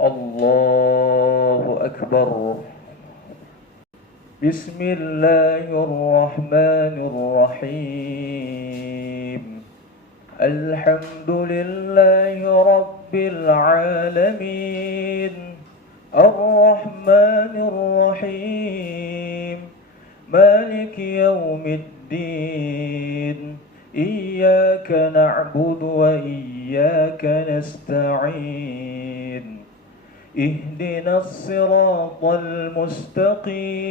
الله أكبر. بسم الله الرحمن الرحيم. الحمد لله رب العالمين، الرحمن الرحيم، مالك يوم الدين، إياك نعبد وإياك نستعين، اهدنا الصراط المستقيم،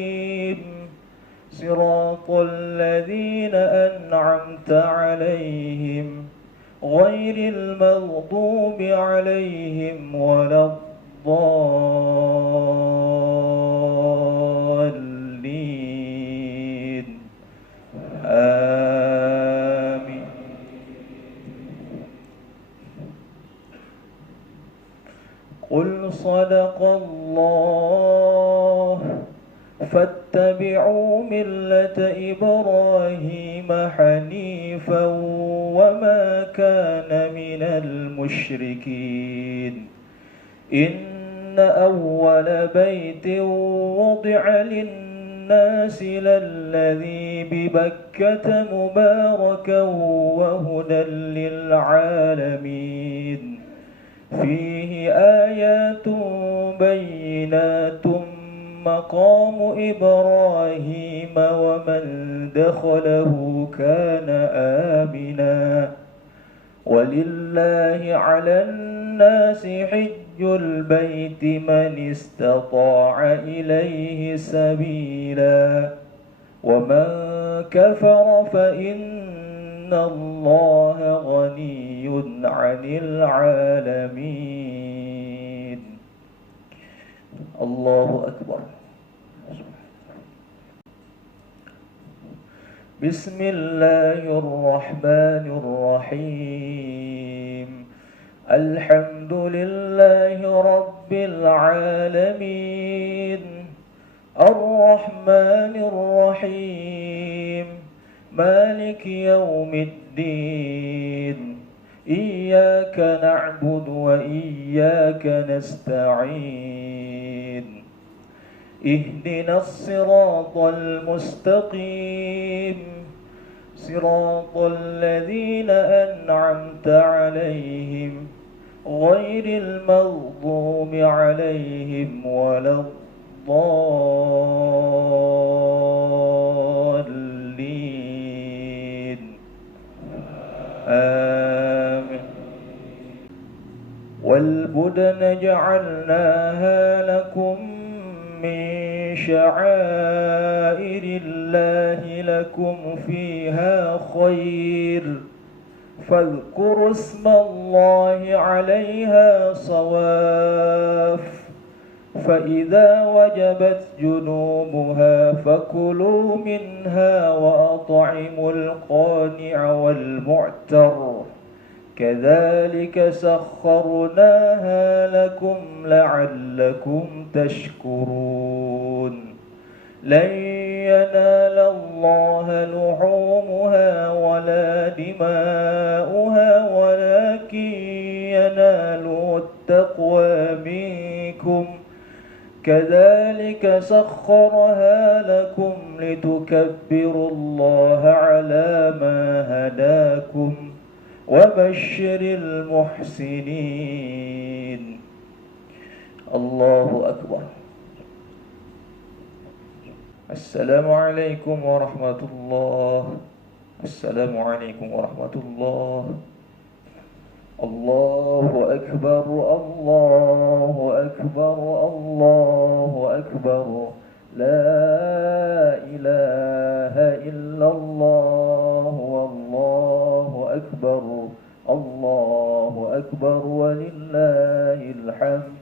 صراط الذين أنعمت عليهم غير المغضوب عليهم ولا الضالين. آمين. قل صدق الله، فاتبعوا ملة إبراهيم حنيفا وما كان من المشركين. إن أول بيت وضع للناس للذي ببكة مباركا وهدى للعالمين، فيه آيات بينات مقام إبراهيم ومن دخله كان آمنا، ولله على الناس حج البيت من استطاع إليه سبيلا، ومن كفر فإن الله غني عن العالمين. الله أكبر. بسم الله الرحمن الرحيم. الحمد لله رب العالمين، الرحمن الرحيم، مالك يوم الدين، إياك نعبد وإياك نستعين، اهدنا الصراط المستقيم، صراط الذين أنعمت عليهم غير المغضوب عليهم ولا الضالين. آمين. والبدن جعلناها لكم من شعائر الله لكم فيها خير، فاذكروا اسم الله عليها صواف، فإذا وجبت جنوبها فكلوا منها وأطعموا القانع والمعتر، كذلك سخرناها لكم لعلكم تشكرون. لن ينال الله لحومها ولا دماؤها ولكن يناله التقوى منكم، كذلك سخرها لكم لتكبروا الله على ما هداكم وبشر المحسنين. الله أكبر. السلام عليكم ورحمة الله. السلام عليكم ورحمة الله. الله أكبر، الله أكبر، الله أكبر، لا إله إلا الله والله أكبر، الله أكبر ولله الحمد.